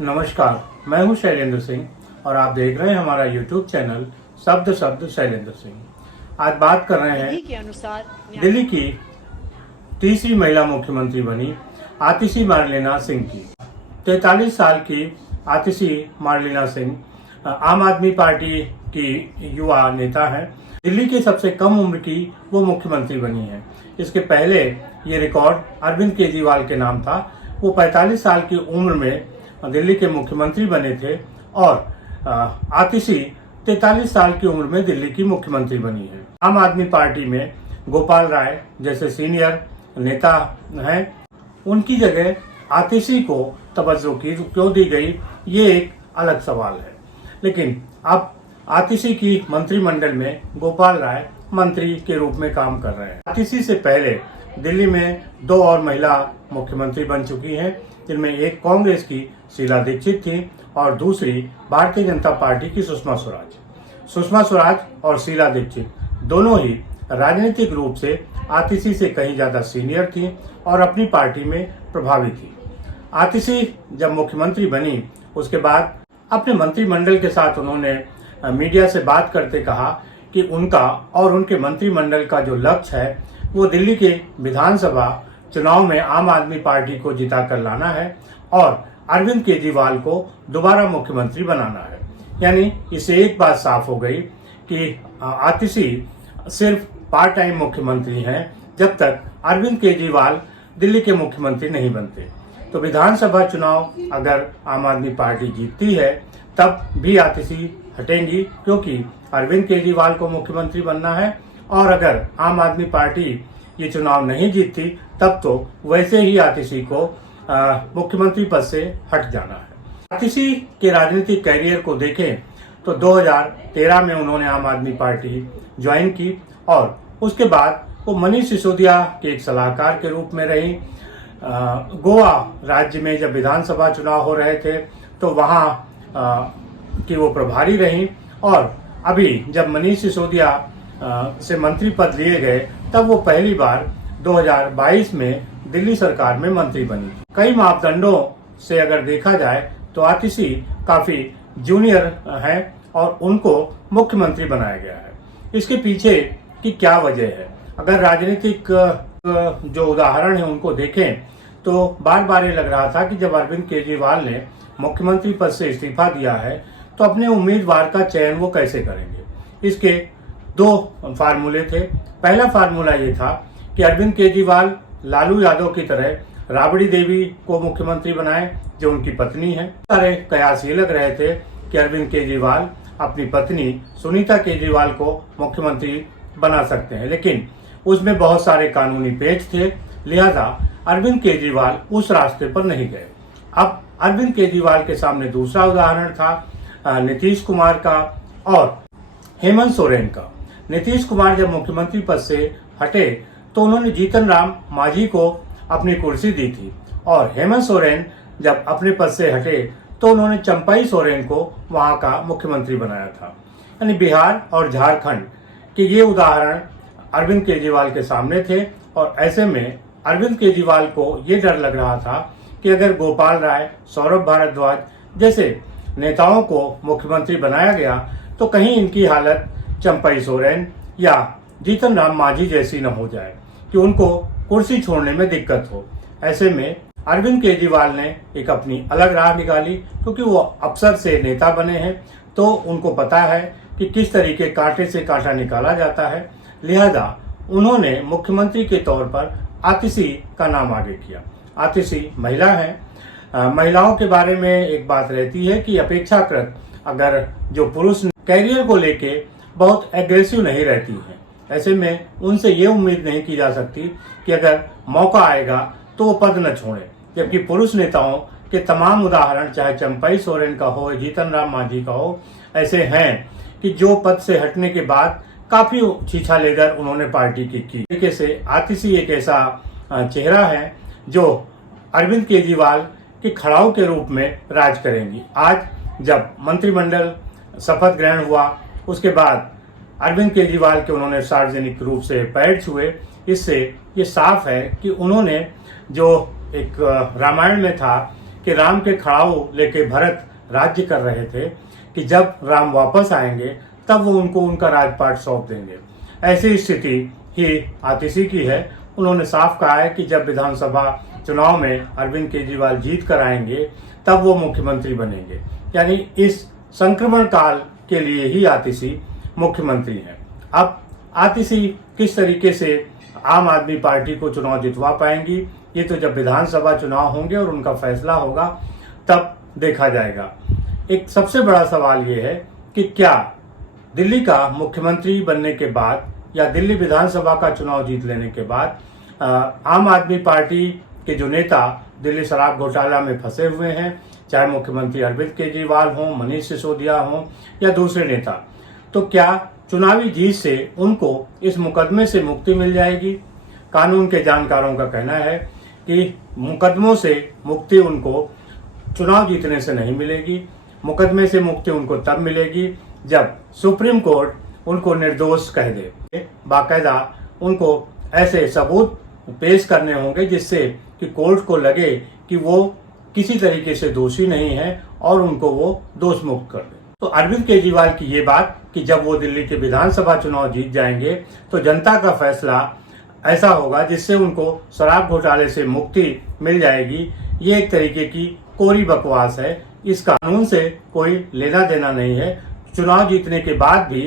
नमस्कार, मैं हूं शैलेंद्र सिंह और आप देख रहे हैं हमारा YouTube चैनल शब्द शब्द शैलेंद्र सिंह। आज बात कर रहे हैं के अनुसार दिल्ली की तीसरी महिला मुख्यमंत्री बनी आतिशी मार्लेना सिंह की। 43 साल की आतिशी मार्लेना सिंह आम आदमी पार्टी की युवा नेता हैं। दिल्ली की सबसे कम उम्र की वो मुख्यमंत्री बनी है। इसके पहले ये रिकॉर्ड अरविंद केजरीवाल के नाम था। वो 45 साल की उम्र में दिल्ली के मुख्यमंत्री बने थे और आतिशी 43 साल की उम्र में दिल्ली की मुख्यमंत्री बनी है। आम आदमी पार्टी में गोपाल राय जैसे सीनियर नेता हैं, उनकी जगह आतिशी को तवज्जो क्यों दी गई, ये एक अलग सवाल है। लेकिन अब आतिशी की मंत्रिमंडल में गोपाल राय मंत्री के रूप में काम कर रहे हैं। आतिशी से पहले दिल्ली में 2 और महिला मुख्यमंत्री बन चुकी हैं, जिनमें एक कांग्रेस की शीला दीक्षित थी और दूसरी भारतीय जनता पार्टी की सुषमा स्वराज। सुषमा स्वराज और शीला दीक्षित दोनों ही राजनीतिक रूप से आतिशी से कहीं ज्यादा सीनियर थी और अपनी पार्टी में प्रभावी थी। आतिशी जब मुख्यमंत्री बनी उसके बाद अपने मंत्रिमंडल के साथ उन्होंने मीडिया से बात करते कहा कि उनका और उनके मंत्रिमंडल का जो लक्ष्य है वो दिल्ली के विधानसभा चुनाव में आम आदमी पार्टी को जिता कर लाना है और अरविंद केजरीवाल को दोबारा मुख्यमंत्री बनाना है। यानी इससे एक बात साफ हो गई कि आतिशी सिर्फ पार्ट टाइम मुख्यमंत्री हैं जब तक अरविंद केजरीवाल दिल्ली के मुख्यमंत्री नहीं बनते। तो विधानसभा चुनाव अगर आम आदमी पार्टी जीतती है तब भी आतिशी हटेंगी, क्योंकि अरविंद केजरीवाल को मुख्यमंत्री बनना है। और अगर आम आदमी पार्टी ये चुनाव नहीं जीतती तब तो वैसे ही आतिशी को मुख्यमंत्री पद से हट जाना है। आतिशी के राजनीतिक कैरियर को देखें तो 2013 में उन्होंने आम आदमी पार्टी ज्वाइन की और उसके बाद वो मनीष सिसोदिया के एक सलाहकार के रूप में रही। गोवा राज्य में जब विधानसभा चुनाव हो रहे थे तो वहाँ की वो प्रभारी रही और अभी जब मनीष सिसोदिया से मंत्री पद लिए गए तब वो पहली बार 2022 में दिल्ली सरकार में मंत्री बनी। कई मापदंडों से अगर देखा जाए तो आतिशी काफी जूनियर हैं और उनको मुख्यमंत्री बनाया गया है। इसके पीछे की क्या वजह है? अगर राजनीतिक जो उदाहरण है उनको देखें तो बार बार ये लग रहा था कि जब अरविंद केजरीवाल ने मुख्यमंत्री पद से इस्तीफा दिया है तो अपने उम्मीदवार का चयन वो कैसे करेंगे। इसके 2 फार्मूले थे। पहला फार्मूला ये था कि अरविंद केजरीवाल लालू यादव की तरह राबड़ी देवी को मुख्यमंत्री बनाए जो उनकी पत्नी है। सारे कयास ये लग रहे थे कि अरविंद केजरीवाल अपनी पत्नी सुनीता केजरीवाल को मुख्यमंत्री बना सकते हैं, लेकिन उसमें बहुत सारे कानूनी पेच थे, लिहाजा अरविंद केजरीवाल उस रास्ते पर नहीं गए। अब अरविंद केजरीवाल के सामने दूसरा उदाहरण था नीतीश कुमार का और हेमंत सोरेन का। नीतीश कुमार जब मुख्यमंत्री पद से हटे तो उन्होंने जीतन राम मांझी को अपनी कुर्सी दी थी और हेमंत सोरेन जब अपने पद से हटे तो उन्होंने चंपाई सोरेन को वहां का मुख्यमंत्री बनाया था। यानी बिहार और झारखंड के ये उदाहरण अरविंद केजरीवाल के सामने थे और ऐसे में अरविंद केजरीवाल को ये डर लग रहा था कि अगर गोपाल राय, सौरभ भारद्वाज जैसे नेताओं को मुख्यमंत्री बनाया गया तो कहीं इनकी हालत चंपाई सोरेन या जीतन राम मांझी जैसी न हो जाए कि उनको कुर्सी छोड़ने में दिक्कत हो। ऐसे में अरविंद केजरीवाल ने एक अपनी अलग राह निकाली, क्योंकि वो अफसर से नेता बने हैं तो उनको पता है कि किस तरीके कांटे से कांटा निकाला जाता है। लिहाजा उन्होंने मुख्यमंत्री के तौर पर आतिशी का नाम आगे किया। आतिशी महिला है। महिलाओं के बारे में एक बात रहती है कि अपेक्षाकृत अगर जो पुरुष कैरियर को लेके बहुत एग्रेसिव नहीं रहती है, ऐसे में उनसे ये उम्मीद नहीं की जा सकती कि अगर मौका आएगा तो वो पद न छोड़े। जबकि पुरुष नेताओं के तमाम उदाहरण चाहे चंपाई सोरेन का हो, जीतन राम मांझी का हो, ऐसे हैं कि जो पद से हटने के बाद काफी छीछा लेकर उन्होंने पार्टी की तरीके से आतिशी एक ऐसा चेहरा है जो अरविंद केजरीवाल के खड़ाऊ के रूप में राज करेंगी। आज जब मंत्रिमंडल शपथ ग्रहण हुआ उसके बाद अरविंद केजरीवाल के उन्होंने सार्वजनिक रूप से पैर छुए, इससे ये साफ है कि उन्होंने जो एक रामायण में था कि राम के खड़ाऊ लेके भरत राज्य कर रहे थे कि जब राम वापस आएंगे तब वो उनको उनका राजपाट सौंप देंगे। ऐसी स्थिति ही आतिशी की है। उन्होंने साफ कहा है कि जब विधानसभा चुनाव में अरविंद केजरीवाल जीत कर आएंगे तब वो मुख्यमंत्री बनेंगे, यानी इस संक्रमण काल के लिए ही आतिशी मुख्यमंत्री हैं। अब आतिशी किस तरीके से आम आदमी पार्टी को चुनाव जितवा पाएंगी, ये तो जब विधानसभा चुनाव होंगे और उनका फैसला होगा तब देखा जाएगा। एक सबसे बड़ा सवाल ये है कि क्या दिल्ली का मुख्यमंत्री बनने के बाद या दिल्ली विधानसभा का चुनाव जीत लेने के बाद आम आदमी पार्टी के जो नेता दिल्ली शराब घोटाला में फंसे हुए हैं, चाहे मुख्यमंत्री अरविंद केजरीवाल हों, मनीष सिसोदिया हों या दूसरे नेता, तो क्या चुनावी जीत से उनको इस मुकदमे से मुक्ति मिल जाएगी? कानून के जानकारों का कहना है कि मुकदमों से मुक्ति उनको चुनाव जीतने से नहीं मिलेगी। मुकदमे से मुक्ति उनको तब मिलेगी जब सुप्रीम कोर्ट उनको निर्दोष कह दे। बाकायदा उनको ऐसे सबूत पेश करने होंगे जिससे कि कोर्ट को लगे कि वो किसी तरीके से दोषी नहीं है और उनको वो दोष मुक्त कर दे। तो अरविंद केजरीवाल की ये बात कि जब वो दिल्ली के विधानसभा चुनाव जीत जाएंगे तो जनता का फैसला ऐसा होगा जिससे उनको शराब घोटाले से मुक्ति मिल जाएगी, ये एक तरीके की कोरी बकवास है। इस कानून से कोई लेना देना नहीं है। चुनाव जीतने के बाद भी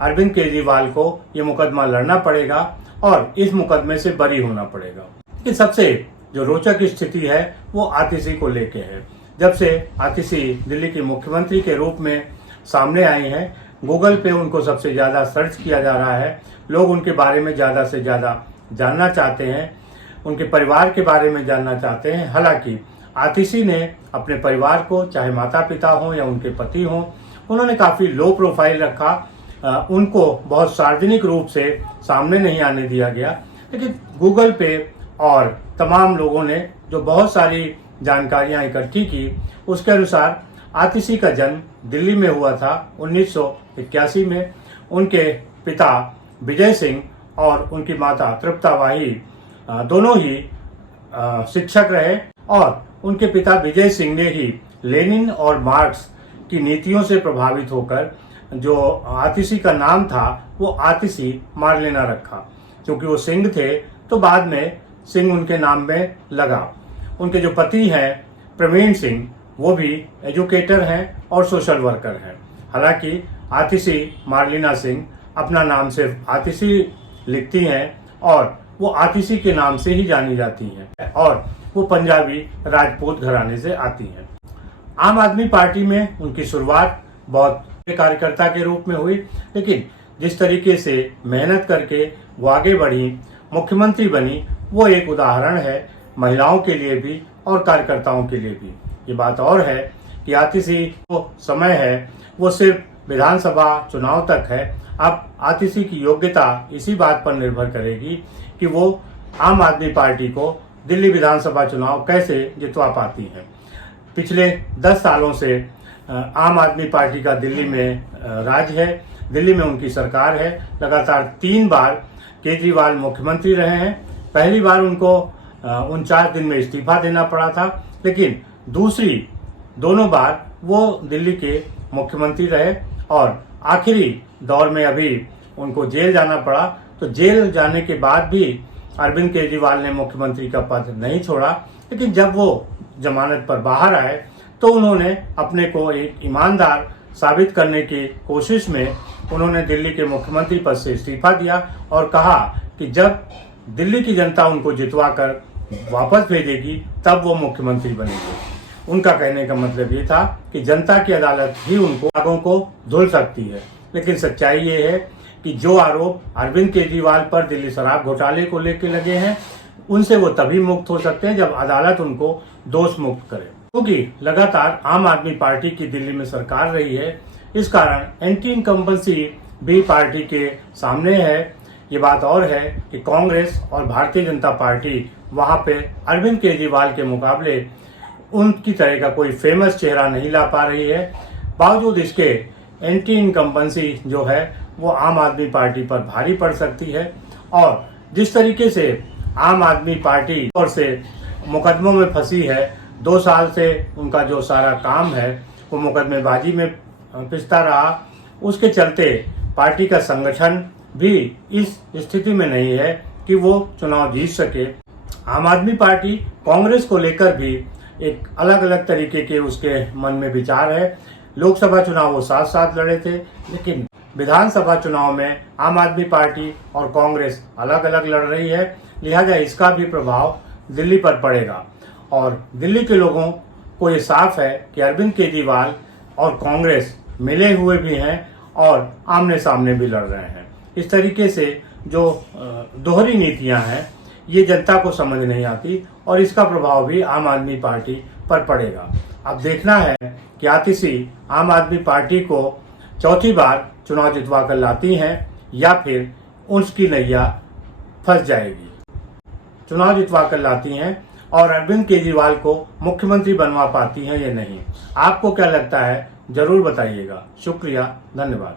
अरविंद केजरीवाल को ये मुकदमा लड़ना पड़ेगा और इस मुकदमे से बरी होना पड़ेगा। लेकिन सबसे जो रोचक स्थिति है वो आतिशी को लेके है। जब से आतिशी दिल्ली की मुख्यमंत्री के रूप में सामने आई हैं, गूगल पे उनको सबसे ज़्यादा सर्च किया जा रहा है। लोग उनके बारे में ज़्यादा से ज़्यादा जानना चाहते हैं, उनके परिवार के बारे में जानना चाहते हैं। हालांकि आतिशी ने अपने परिवार को, चाहे माता पिता हों या उनके पति हों, उन्होंने काफ़ी लो प्रोफाइल रखा। उनको बहुत सार्वजनिक रूप से सामने नहीं आने दिया गया। लेकिन गूगल पे और तमाम लोगों ने जो बहुत सारी जानकारियां इकट्ठी की, उसके अनुसार आतिशी का जन्म दिल्ली में हुआ था 1981 में। उनके पिता विजय सिंह और उनकी माता तृप्ता वाही दोनों ही शिक्षक रहे और उनके पिता विजय सिंह ने ही लेनिन और मार्क्स की नीतियों से प्रभावित होकर जो आतिशी का नाम था वो आतिशी मार्लेना रखा। क्योंकि वो सिंह थे तो बाद में सिंह उनके नाम में लगा। उनके जो पति हैं प्रवीण सिंह, वो भी एजुकेटर हैं और सोशल वर्कर हैं। हालांकि आतिशी मार्लिना सिंह अपना नाम सिर्फ आतिशी लिखती हैं और वो आतिशी के नाम से ही जानी जाती हैं और वो पंजाबी राजपूत घराने से आती हैं। आम आदमी पार्टी में उनकी शुरुआत बहुत कार्यकर्ता के रूप में हुई, लेकिन जिस तरीके से मेहनत करके वो आगे बढ़ी, मुख्यमंत्री बनी, वो एक उदाहरण है महिलाओं के लिए भी और कार्यकर्ताओं के लिए भी। ये बात और है कि आतिशी को समय है वो सिर्फ विधानसभा चुनाव तक है। अब आतिशी की योग्यता इसी बात पर निर्भर करेगी कि वो आम आदमी पार्टी को दिल्ली विधानसभा चुनाव कैसे जितवा पाती हैं। पिछले 10 सालों से आम आदमी पार्टी का दिल्ली में राज है, दिल्ली में उनकी सरकार है। लगातार 3 बार केजरीवाल मुख्यमंत्री रहे हैं। पहली बार उनको 49 दिन में इस्तीफा देना पड़ा था, लेकिन दूसरी दोनों बार वो दिल्ली के मुख्यमंत्री रहे और आखिरी दौर में अभी उनको जेल जाना पड़ा। तो जेल जाने के बाद भी अरविंद केजरीवाल ने मुख्यमंत्री का पद नहीं छोड़ा, लेकिन जब वो जमानत पर बाहर आए तो उन्होंने अपने को एक ईमानदार साबित करने की कोशिश में उन्होंने दिल्ली के मुख्यमंत्री पद से इस्तीफा दिया और कहा कि जब दिल्ली की जनता उनको जितवा कर वापस भेजेगी तब वो मुख्यमंत्री बनेंगे। उनका कहने का मतलब ये था कि जनता की अदालत ही उनको आगों को धुल सकती है। लेकिन सच्चाई ये है कि जो आरोप अरविंद केजरीवाल पर दिल्ली शराब घोटाले को लेकर लगे हैं, उनसे वो तभी मुक्त हो सकते हैं जब अदालत उनको दोष मुक्त करे। क्योंकि लगातार आम आदमी पार्टी की दिल्ली में सरकार रही है, इस कारण एंटी इनकम्बेंसी भी पार्टी के सामने है। ये बात और है कि कांग्रेस और भारतीय जनता पार्टी वहां पे अरविंद केजरीवाल के मुकाबले उनकी तरह का कोई फेमस चेहरा नहीं ला पा रही है। बावजूद इसके एंटी इनकम्बेंसी जो है वो आम आदमी पार्टी पर भारी पड़ सकती है और जिस तरीके से आम आदमी पार्टी और से मुकदमों में फंसी है, 2 साल से उनका जो सारा काम है वो मुकदमेबाजी में पिसता रहा। उसके चलते पार्टी का संगठन भी इस स्थिति में नहीं है कि वो चुनाव जीत सके। आम आदमी पार्टी कांग्रेस को लेकर भी एक अलग अलग तरीके के उसके मन में विचार है। लोकसभा चुनाव वो साथ साथ लड़े थे, लेकिन विधानसभा चुनाव में आम आदमी पार्टी और कांग्रेस अलग अलग लड़ रही है। लिहाजा इसका भी प्रभाव दिल्ली पर पड़ेगा और दिल्ली के लोगों को ये साफ है कि अरविंद केजरीवाल और कांग्रेस मिले हुए भी हैं और आमने सामने भी लड़ रहे हैं। इस तरीके से जो दोहरी नीतियां हैं ये जनता को समझ नहीं आती और इसका प्रभाव भी आम आदमी पार्टी पर पड़ेगा। अब देखना है कि आतिशी आम आदमी पार्टी को चौथी बार चुनाव जितवा कर लाती हैं या फिर उसकी नैया फंस जाएगी। चुनाव जितवा कर लाती हैं और अरविंद केजरीवाल को मुख्यमंत्री बनवा पाती हैं या नहीं। आपको क्या लगता है जरूर बताइएगा। शुक्रिया, धन्यवाद।